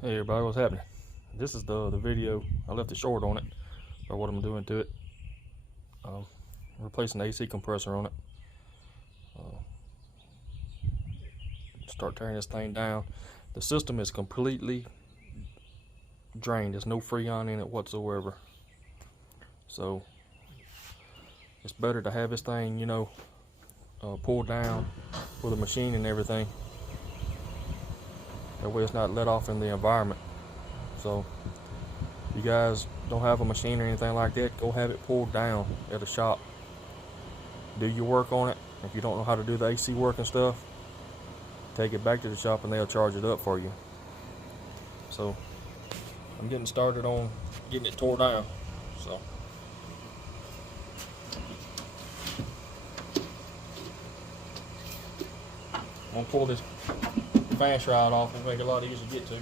Hey everybody, what's happening? This is the video. I left it short on it for what I'm doing to it. Replacing the AC compressor on it. Start tearing this thing down. The system is completely drained. There's no freon in it whatsoever. So it's better to have this thing, pulled down with a machine and everything. That way it's not let off in the environment. So if you guys don't have a machine or anything like that, go have it pulled down at a shop. Do your work on it. If you don't know how to do the AC work and stuff, take it back to the shop and they'll charge it up for you. So I'm getting started on getting it tore down. So I'm gonna pull this fan shroud off and make it a lot easier to get to.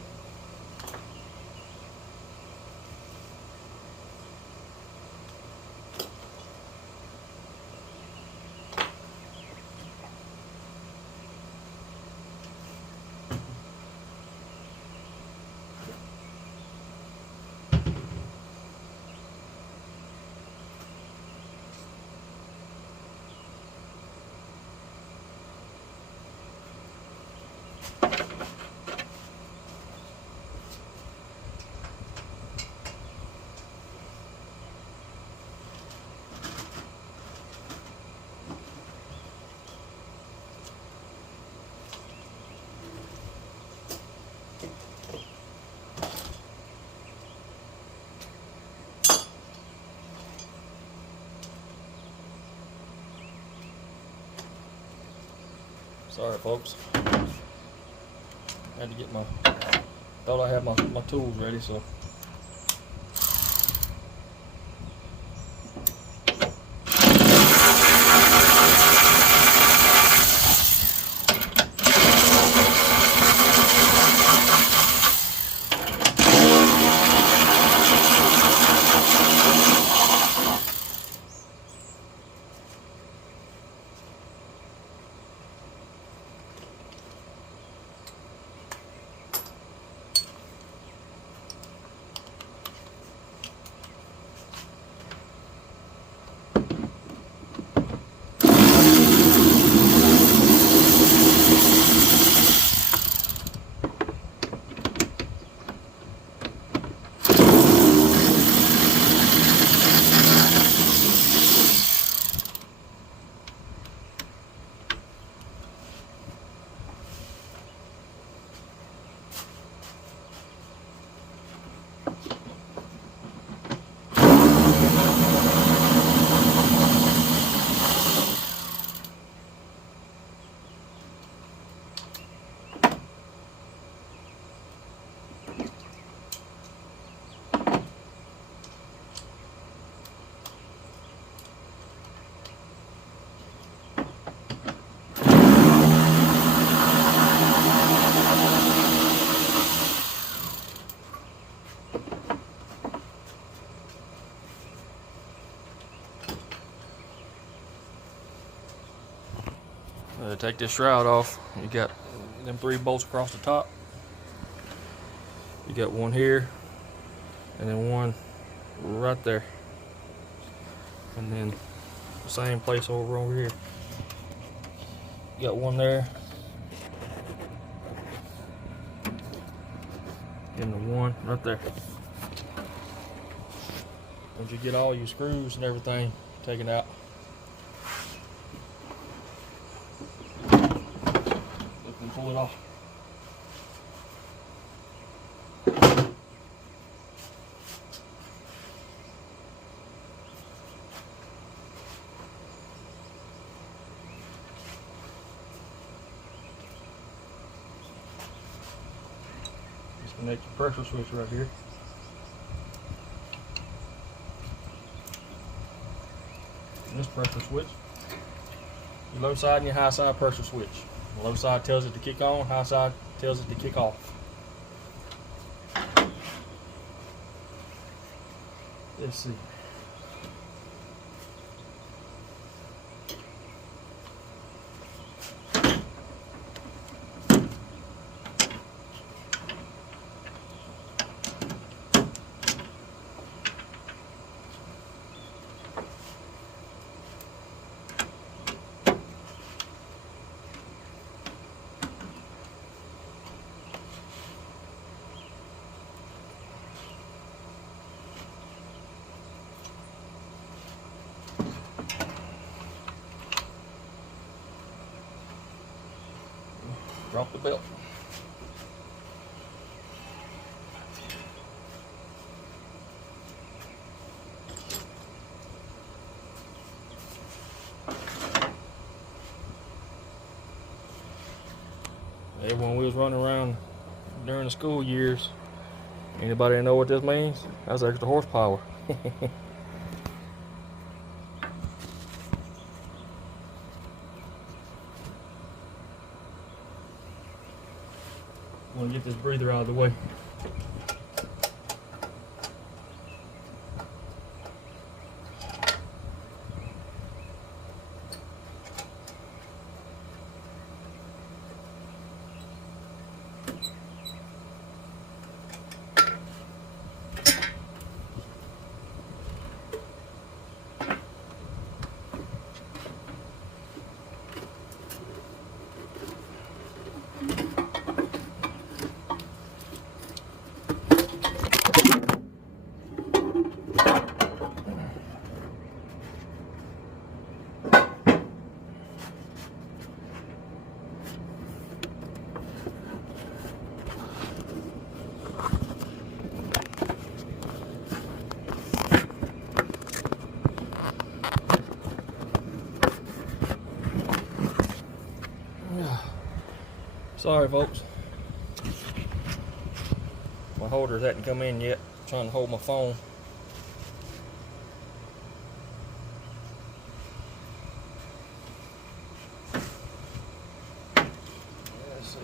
Sorry folks, had to get thought I had my tools ready, so. Take this shroud off. You got them 3 bolts across the top. You got one here, and then one right there, and then the same place over here. You got one there, and the one right there. Once you get all your screws and everything taken out, pull it off. Disconnect your pressure switch right here. And this pressure switch, your low side and your high side pressure switch. The low side tells it to kick on, high side tells it to kick off. Let's see. drop the belt. When we was running around during the school years, anybody know what this means? That's extra horsepower. I'm gonna get this breather out of the way. Sorry folks, my holders hadn't come in yet. I'm trying to hold my phone. Let's see.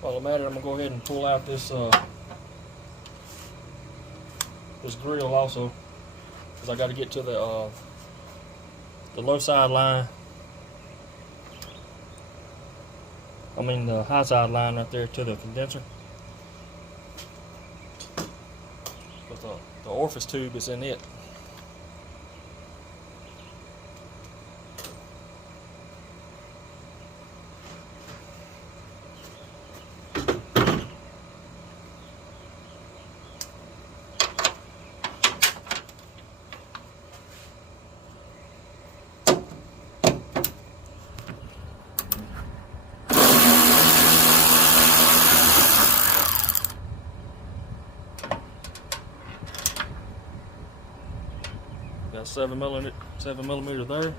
While I'm at it, I'm gonna go ahead and pull out this grill also, because I got to get to the low side line. I mean the high side line right there to the condenser. But the orifice tube is in it. Got 7mm there.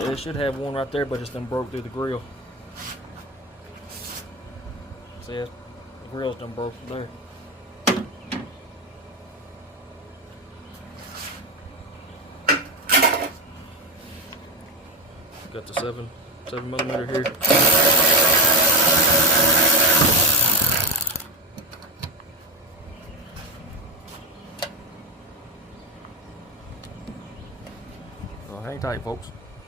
Yeah, it should have one right there, but it's done broke through the grill. See, the grill's done broke there. Got the 7mm here. Hang tight, folks.